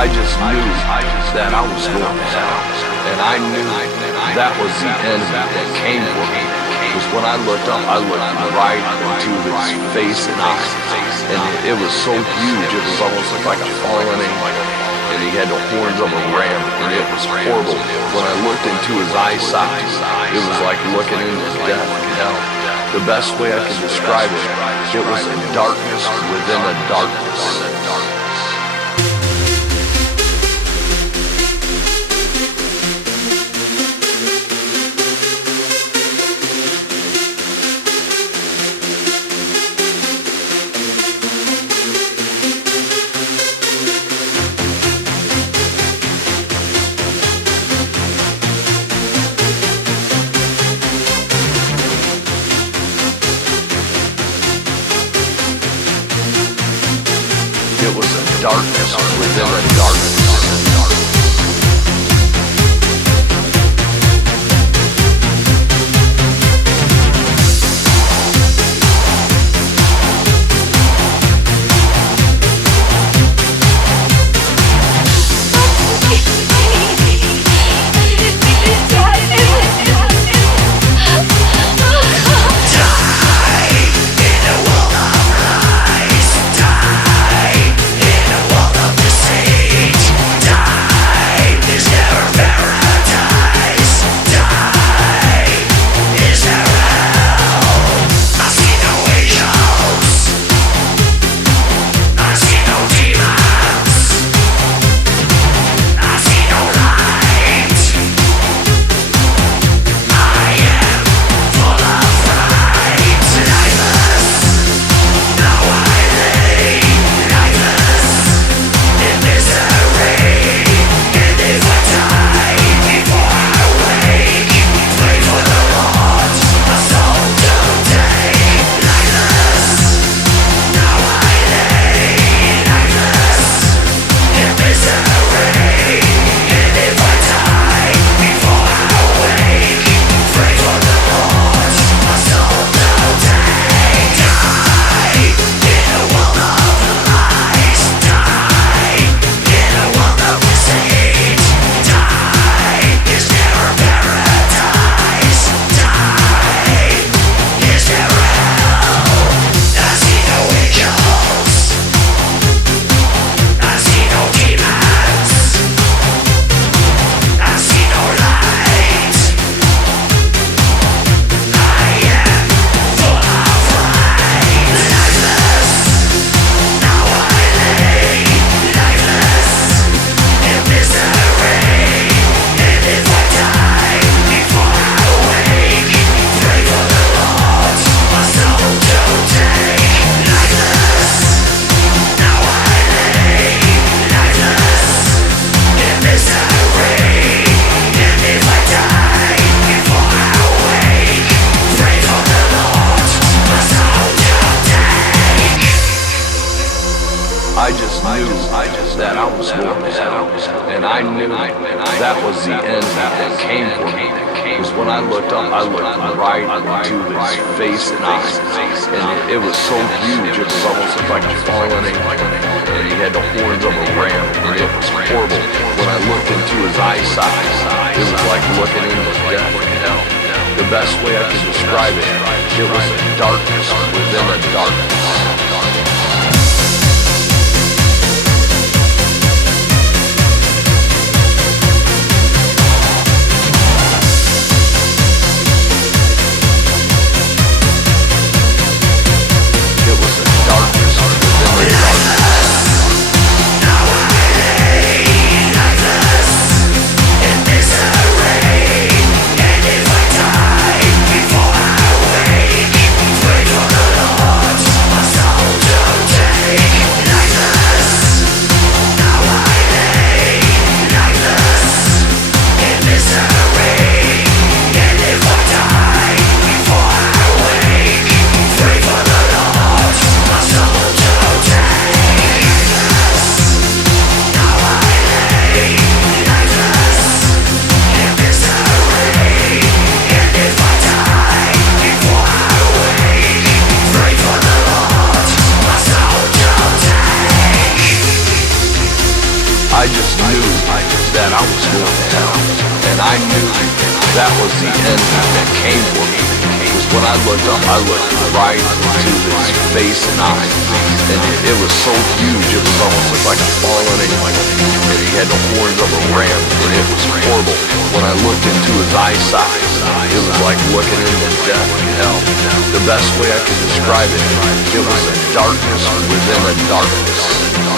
I just knew that I was going down, and I knew that was the enemy that came for me. Because when I looked up, I looked right into his face and eyes, and it was so huge, it was almost like a fallen angel, and he had the horns of a ram, and it was horrible. When I looked into his eyesight, it was like looking into death and hell. The best way I could describe it, it was a darkness within a darkness. It was a darkness within a darkness. I just knew that I was going down, and I knew that was the enemy that came for me. Because when I looked up, I looked right into his face and eyes, and it was so huge, it was almost like a fallen angel, and he had the horns of a ram, and it was horrible. When I looked into his eyesight, it was like looking into death and hell. The best way I could describe it, it was a darkness within a darkness. Before I wake, pray for the Lord, my soul to I just knew that I was going to hell. And I knew that was the end that came for me. Because when I looked up, I looked right into his face and eyes. And it was so huge, it was almost like a fallen angel. And he had the horns of a ram, and it was horrible. When I looked into his eyesight, it was like looking into death and hell. The best way I could describe it, it was a darkness within a darkness.